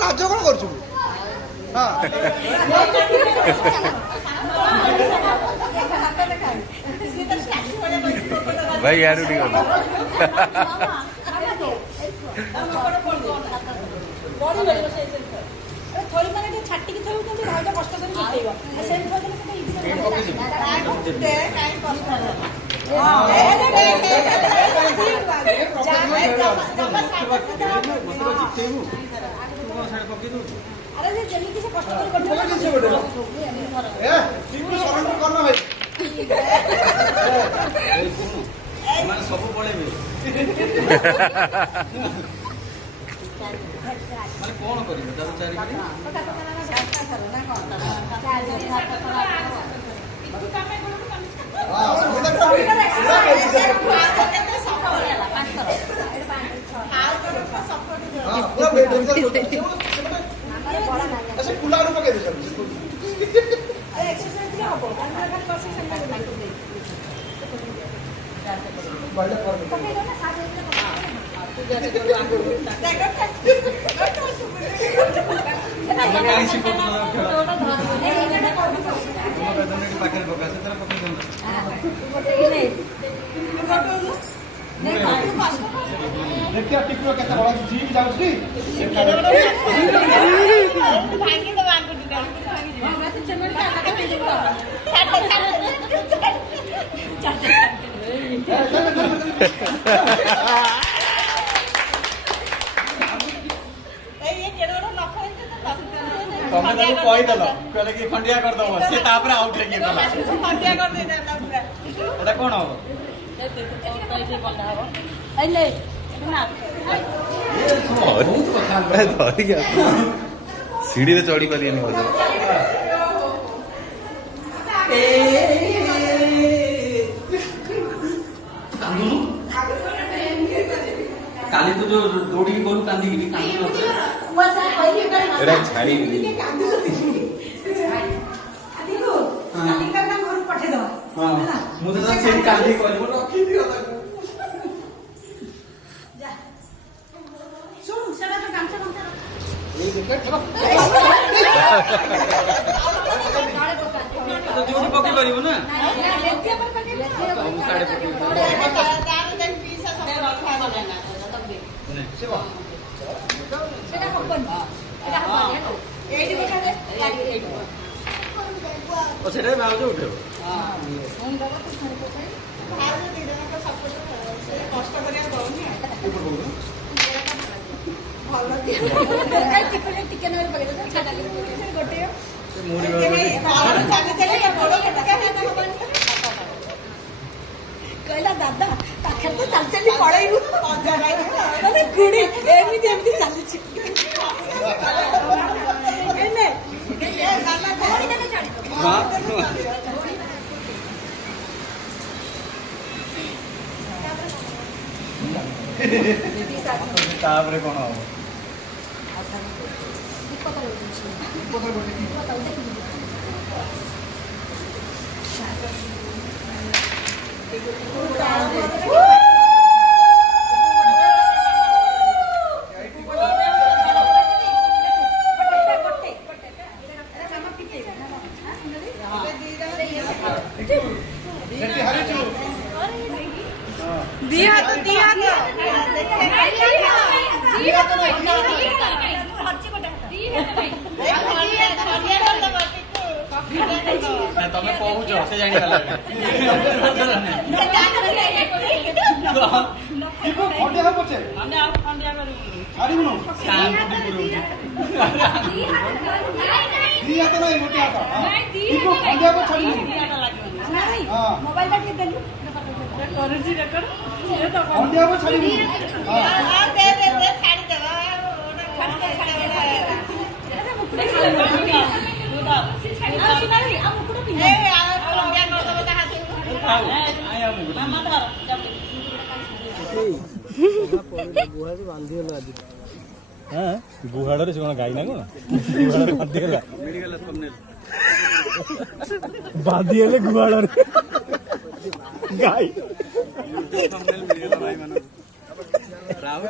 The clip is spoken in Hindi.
लाज कौन कर भाई यार ठीक थोड़ी माने छाटी की थोड़ी केमती भाउज कष्ट कर जितेइबो सेम थोड़ी केते इजी अरे जे जेमिति से कष्ट कर ए टिकु सरेंडर करना भाई माने सब पळेबे माने कोन करिवे दादा चारि देखिए टिकरो केते बड़ा जी जाउछी भांगी तो भांगी हमरा तो चैनल का लगा के देखो तमे तो कहि दलो कहले कि खंडिया कर दबो से तापर आउट हे के दला खंडिया कर दे देला एटा कोन हो कैसे बंदा हो एले सीढ़ी से चढ़ी पारी काली तो जो दौड़ी करू कांदी की कांदी एरा छाड़ी हां मुझे तो सेम कांदी करबो रखी दियो ताको जा सुन सेना तो गामछा गामछा ए देख तो जोड़ी पके परिबो ना लेतिया पर पके हम साड़े पके दाम देख 20 सब रखा देना सेवा सेटा हपन एटा हपन एडी देखा दे एडी ओ सेटा भाव जो उठो हां हम दादा तो छाड़ को भाव जो दे देना तो सब कुछ कष्ट करिया दउनी ऊपर बोल भलो दे टिके नर पके छाटा गोटे मुड़ी चाली चाली बड़ो कटका है ना हपन कहला दादा पाखे तो चल चली पड़ेइबू अरे गुडी एमी जेमती चली छी एने दादा थोड़ी देने छाड़ी हां ताबरे कोन हो दिया तो तमे पहुंचो से जानी गला इको खंडिया हो पछे हमने आप खंडिया करू छाड़ी बनो शाम को पूरा दिया तो नहीं मोटी आता इको खंडिया को छाड़ी नहीं हां मोबाइल का के देलु करूजी रेकॉर्ड ये तो खंडिया को छाड़ी हां दे छाड़ी देबा खंडिया छाड़ी देबा अरे मुकुड़े सुनाई आ मुकुड़ो पिन ए आ खंडिया कर दबो ता हाथ आया मुकुड़ मामा धर गुहा से बांधी होला आज हां गुहाडरे से कोन गाई ना कोन गुहाडरे बांधी होला मेडिकल थंबनेल बादी हेले गुआड़ गाय रावे